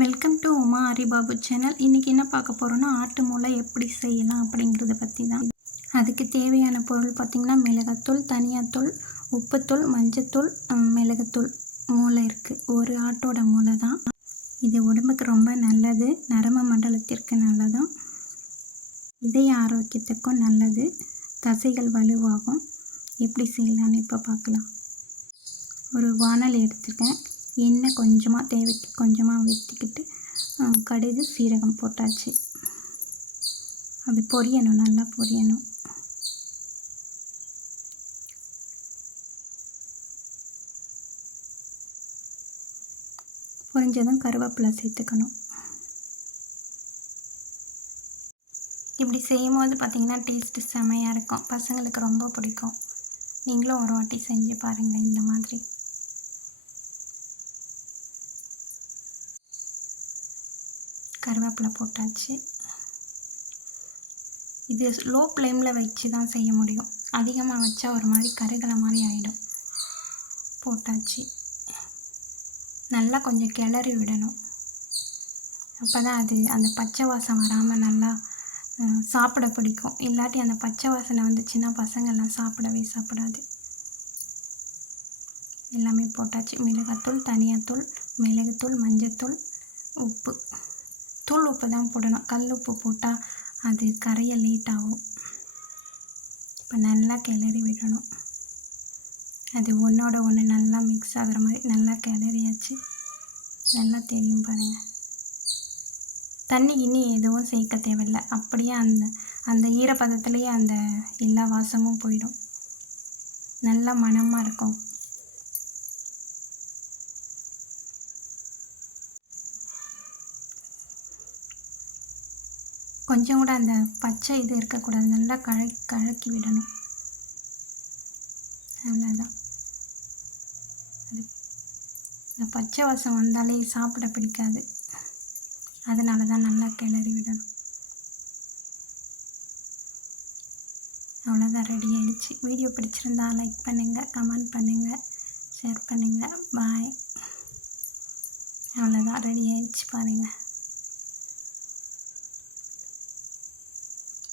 Welcome to Uma Haribabu channel. இன்றைக்கி என்ன பார்க்க போகிறோன்னா, ஆட்டு மூளை எப்படி செய்யலாம் அப்படிங்கிறத பற்றி தான். அதுக்கு தேவையான பொருள் பார்த்திங்கன்னா, மிளகாத்தூள், தனியாத்தூள், உப்புத்தூள், மஞ்சத்தூள், மிளகுத்தூள். மூளை இருக்குது, ஒரு ஆட்டோட மூளை தான் இது. உடம்புக்கு ரொம்ப நல்லது, நரம்பு மண்டலத்திற்கு நல்லதும், இதய ஆரோக்கியத்துக்கும் நல்லது, தசைகள் வலுவாகும். எப்படி செய்யலான்னு இப்போ பார்க்கலாம். ஒரு வானல் எடுத்துக்கேன். எண்ணெய் கொஞ்சமாக, தேவைக்கு கொஞ்சமாக ஊற்றிக்கிட்டு கடுகு சீரகம் போட்டாச்சு. அது பொரியணும், நல்லா பொரியணும். பொரிஞ்சதும் கருவேப்பிலை சேர்த்துக்கணும். இப்படி செய்யும் போது பார்த்திங்கன்னா டேஸ்ட்டு செமையாக இருக்கும். பசங்களுக்கு ரொம்ப பிடிக்கும். நீங்களும் ஒரு வாட்டி செஞ்சு பாருங்கள் இந்த மாதிரி. கருவேப்பிலை போட்டாச்சு. இது லோ ஃப்ளேமில் வச்சு தான் செய்ய முடியும். அதிகமாக வச்சா ஒரு மாதிரி கருகலை மாதிரி ஆகிடும். போட்டாச்சு. நல்லா கொஞ்சம் கிளறி விடணும். அப்போ தான் அது அந்த பச்சை வாசம் வராமல் நல்லா சாப்பிட பிடிக்கும். இல்லாட்டி அந்த பச்சை வாசனை வந்துச்சுன்னா பசங்கள்லாம் சாப்பிடாது. எல்லாமே போட்டாச்சு. மிளகாத்தூள், தனியாத்தூள், மிளகுத்தூள், மஞ்சத்தூள், உப்பு. தூள் உப்பு தான் போடணும். கல் உப்பு போட்டால் அது கரைய லேட் ஆகும். இப்போ நல்லா கிளறி விடணும். அது ஒன்றோட ஒன்று நல்லா மிக்ஸ் ஆகிற மாதிரி நல்லா கிளறியாச்சு. நல்லா தெரியும் பாருங்கள். தண்ணி இன்னும் எதுவும் சேர்க்க தேவையில்லை. அப்படியே அந்த ஈரப்பதத்துலேயே அந்த எல்லா வாசமும் போயிடும். நல்லா மணமாக இருக்கும். கொஞ்சம் கூட அந்த பச்சை இது இருக்கக்கூடாது. நல்லா கலக்கி விடணும். அவ்வளோதான். அது இந்த பச்சை வாசம் வந்தாலே சாப்பிட பிடிக்காது. அதனால தான் நல்லா கிளறி விடணும். அவ்வளோதான், ரெடி ஆகிடுச்சு. வீடியோ பிடிச்சிருந்தா லைக் பண்ணுங்கள், கமெண்ட் பண்ணுங்கள், ஷேர் பண்ணுங்கள். பாய். அவ்வளோதான், ரெடி ஆகிடுச்சு பாருங்கள்.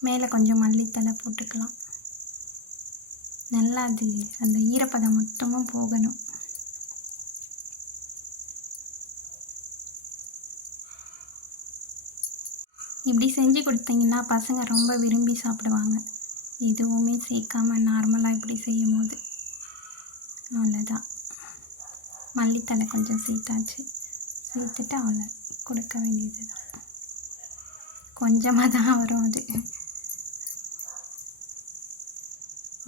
மேலே கொஞ்சம் மல்லித்தலை போட்டுக்கலாம். நல்லா அது அந்த ஈரப்பதம் மொத்தமும் போகணும். இப்படி செஞ்சு கொடுத்தீங்கன்னா பசங்க ரொம்ப விரும்பி சாப்பிடுவாங்க. எதுவுமே சேர்க்காமல் நார்மலாக இப்படி செய்யும் போது. அவ்வளோதான். மல்லித்தலை கொஞ்சம் சேர்த்தாச்சு. சேர்த்துட்டு அவ்வளோ கொடுக்க வேண்டியது தான். கொஞ்சமாக தான் வரும் அது.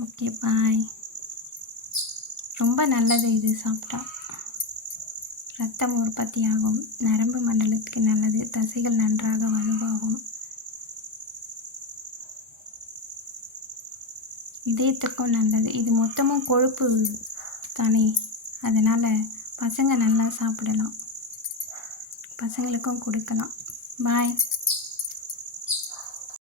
ஓகே, பாய். ரொம்ப நல்லது இது சாப்பிட்டா. ரத்தம் உற்பத்தியாகும், நரம்பு மண்டலத்துக்கு நல்லது, தசைகள் நன்றாக வலுவாகும், இதயத்துக்கும் நல்லது. இது மொத்தமும் கொழுப்பு தானே, அதனால் பசங்க நல்லா சாப்பிடலாம். பசங்களுக்கும் கொடுக்கலாம். பாய்.